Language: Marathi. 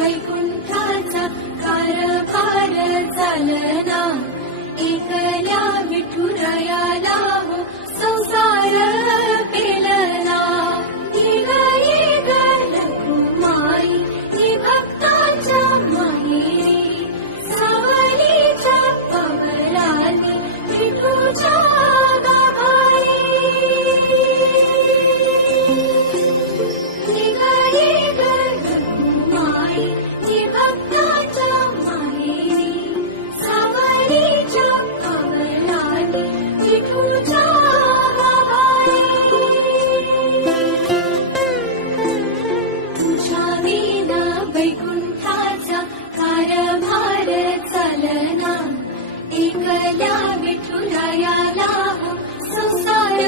वैकुंठाचा कारभार चालना, एकल्या विठुरायाला हो संसार पेलना. निघाली रखुमाई ही भक्तांच्या माहेरी, सावलीच्या पवनांनी विठूच्या गाभारी. निघाली रखुमाई ही भक्तांच्या माहेरी, सावलीच्या पवनांनी विठूच्या गाभारी. तुझ्या विना वैकुंठाचा कारभार चालना, एकल्या विठुरायाला हो संसार